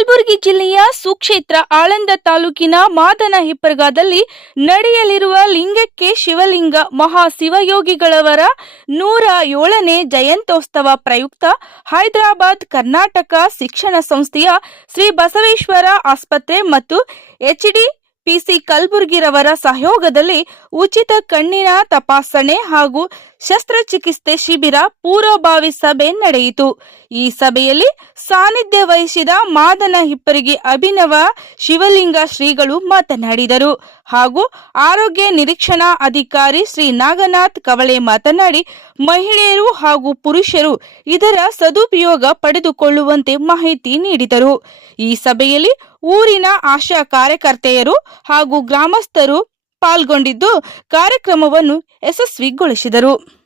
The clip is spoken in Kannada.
ಕಲಬುರಗಿ ಜಿಲ್ಲೆಯ ಸುಕ್ಷೇತ್ರ ಆಳಂದ ತಾಲೂಕಿನ ಮಾದನ ಹಿಪ್ಪರಗಾದಲ್ಲಿ ನಡೆಯಲಿರುವ ಲಿಂಗಕ್ಕೆ ಶಿವಲಿಂಗ ಮಹಾ ಶಿವಯೋಗಿಗಳವರ ನೂರ ಏಳನೇ ಜಯಂತ್ಯೋತ್ಸವ ಪ್ರಯುಕ್ತ ಹೈದರಾಬಾದ್ ಕರ್ನಾಟಕ ಶಿಕ್ಷಣ ಸಂಸ್ಥೆಯ ಶ್ರೀ ಬಸವೇಶ್ವರ ಆಸ್ಪತ್ರೆ ಮತ್ತು ಎಚ್ಡಿ ಪಿಸಿ ಕಲಬುರ್ಗಿರವರ ಸಹಯೋಗದಲ್ಲಿ ಉಚಿತ ಕಣ್ಣಿನ ತಪಾಸಣೆ ಹಾಗೂ ಶಸ್ತ್ರಚಿಕಿತ್ಸೆ ಶಿಬಿರ ಪೂರ್ವಭಾವಿ ಸಭೆ ನಡೆಯಿತು. ಈ ಸಭೆಯಲ್ಲಿ ಸಾನ್ನಿಧ್ಯ ವಹಿಸಿದ ಮಾದನ ಹಿಪ್ಪರಿಗೆ ಅಭಿನವ ಶಿವಲಿಂಗ ಶ್ರೀಗಳು ಮಾತನಾಡಿದರು. ಹಾಗೂ ಆರೋಗ್ಯ ನಿರೀಕ್ಷಣಾ ಅಧಿಕಾರಿ ಶ್ರೀ ನಾಗನಾಥ್ ಕವಳೆ ಮಾತನಾಡಿ, ಮಹಿಳೆಯರು ಹಾಗೂ ಪುರುಷರು ಇದರ ಸದುಪಯೋಗ ಪಡೆದುಕೊಳ್ಳುವಂತೆ ಮಾಹಿತಿ ನೀಡಿದರು. ಈ ಸಭೆಯಲ್ಲಿ ಊರಿನ ಆಶಾ ಕಾರ್ಯಕರ್ತೆಯರು ಹಾಗೂ ಗ್ರಾಮಸ್ಥರು ಪಾಲ್ಗೊಂಡಿದ್ದು ಕಾರ್ಯಕ್ರಮವನ್ನು ಯಶಸ್ವಿಗೊಳಿಸಿದರು.